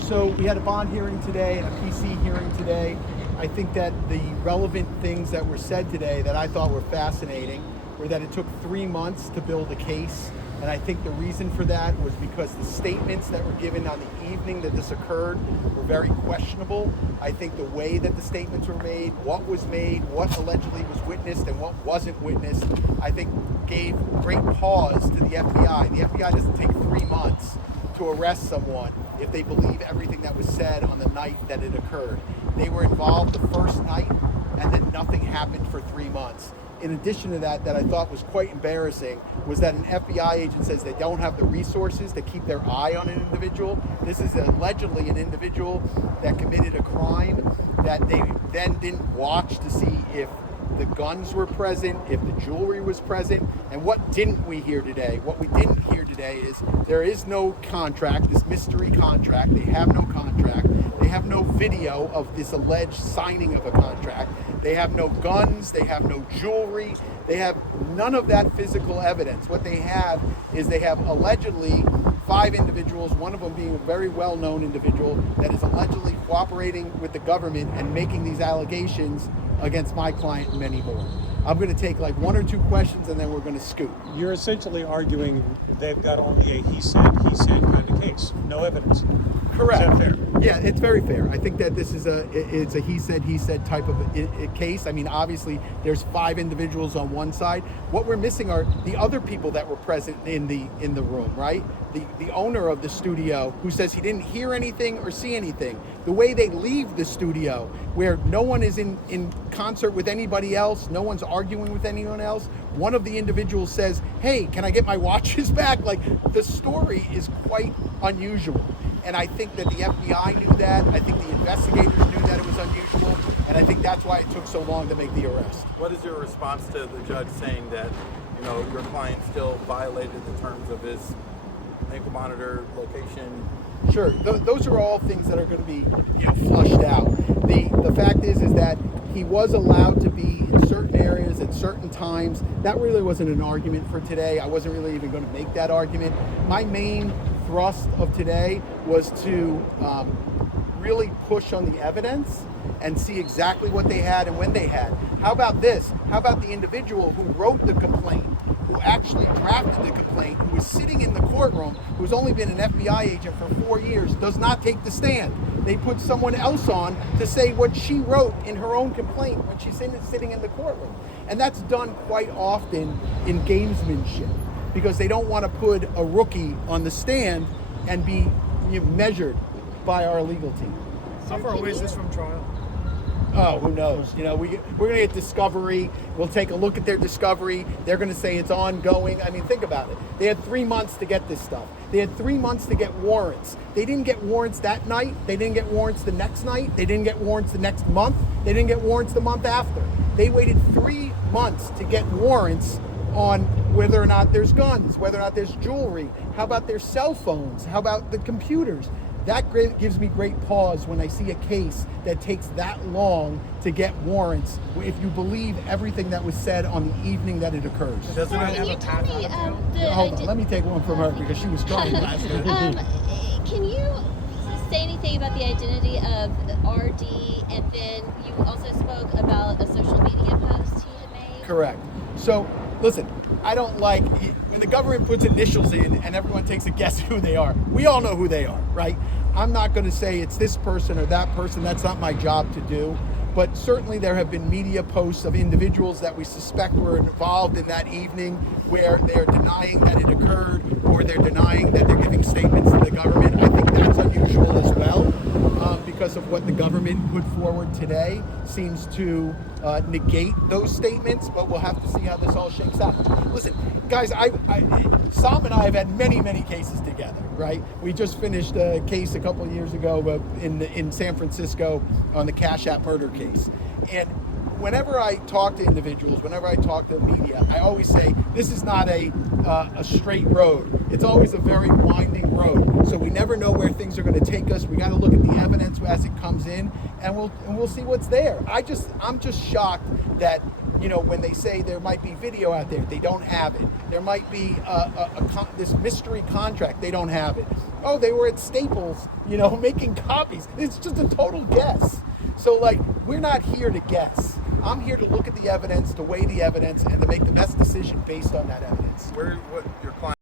So we had a bond hearing today and a PC hearing today. I think that the relevant things that were said today that I thought were fascinating were that it took 3 months to build a case. And I think the reason for that was because the statements that were given on the evening that this occurred were very questionable. I think the way that the statements were made, what allegedly was witnessed and what wasn't witnessed, I think gave great pause to the FBI. The FBI doesn't take 3 months to arrest someone if they believe everything that was said on the night that it occurred. They were involved the first night and then nothing happened for 3 months. In addition to that I thought was quite embarrassing was that an FBI agent says they don't have the resources to keep their eye on an individual. This is allegedly an individual that committed a crime that they then didn't watch to see if the guns were present, if the jewelry was present. And what didn't we hear today? What we didn't hear today is there is no contract, this mystery contract. They have no contract. They have no video of this alleged signing of a contract. They have no guns, they have no jewelry, they have none of that physical evidence. What they have is they have allegedly 5 individuals, one of them being a very well-known individual that is allegedly cooperating with the government and making these allegations against my client and many more. I'm going to take like 1 or 2 questions and then we're going to scoot. You're essentially arguing they've got only a he said kind of case, no evidence. Correct. Is that fair? Yeah, it's very fair. I think that this is it's a he said type of a case. I mean, obviously there's 5 individuals on one side. What we're missing are the other people that were present in the room, right? The owner of the studio who says he didn't hear anything or see anything. The way they leave the studio where no one is in concert with anybody else, no one's arguing with anyone else. One of the individuals says, "Hey, can I get my watches back?" Like, the story is quite unusual. And I think that the FBI knew that. I think the investigators knew that it was unusual. And I think that's why it took so long to make the arrest. What is your response to the judge saying that, your client still violated the terms of his ankle monitor location? Sure, those are all things that are going to be, flushed out. The fact is that he was allowed to be in certain areas at certain times. That really wasn't an argument for today. I wasn't really even going to make that argument. My main thrust of today was to really push on the evidence and see exactly what they had and when they had. How about this? How about the individual who wrote the complaint, who actually drafted the complaint, who was sitting in the courtroom, who's only been an FBI agent for 4 years, does not take the stand. They put someone else on to say what she wrote in her own complaint when she's sitting in the courtroom. And that's done quite often in gamesmanship, because they don't want to put a rookie on the stand and be measured by our legal team. How far away is this from trial? Oh, who knows? We're going to get discovery. We'll take a look at their discovery. They're going to say it's ongoing. I mean, think about it. They had 3 months to get this stuff. They had 3 months to get warrants. They didn't get warrants that night. They didn't get warrants the next night. They didn't get warrants the next month. They didn't get warrants the month after. They waited 3 months to get warrants on whether or not there's guns, whether or not there's jewelry. How about their cell phones? How about the computers? That gives me great pause when I see a case that takes that long to get warrants, if you believe everything that was said on the evening that it occurs. Doesn't it have a path out of jail? Hold on, let me take one from her because she was trying last night. Can you say anything about the identity of RD, and then you also spoke about a social media post he had made? Correct. So, listen, I don't like when the government puts initials in and everyone takes a guess who they are. We all know who they are, right? I'm not going to say it's this person or that person. That's not my job to do. But certainly there have been media posts of individuals that we suspect were involved in that evening where they're denying that it occurred, or they're denying that they're giving statements to the government. I think that's unusual as well, because of what the government put forward today seems to negate those statements, but we'll have to see how this all shakes out. Listen, guys, Sam and I have had many, many cases together, right? We just finished a case a couple of years ago in San Francisco on the Cash App murder case. And whenever I talk to individuals, whenever I talk to media, I always say this is not a straight road. It's always a very winding road. So we never know where things are going to take us. We got to look at the evidence as it comes in, and we'll see what's there. I'm just shocked that when they say there might be video out there, they don't have it. There might be this mystery contract, they don't have it. oh, they were at Staples, you know, making copies. It's just a total guess. So, like, we're not here to guess. I'm here to look at the evidence, to weigh the evidence, and to make the best decision based on that evidence. What your client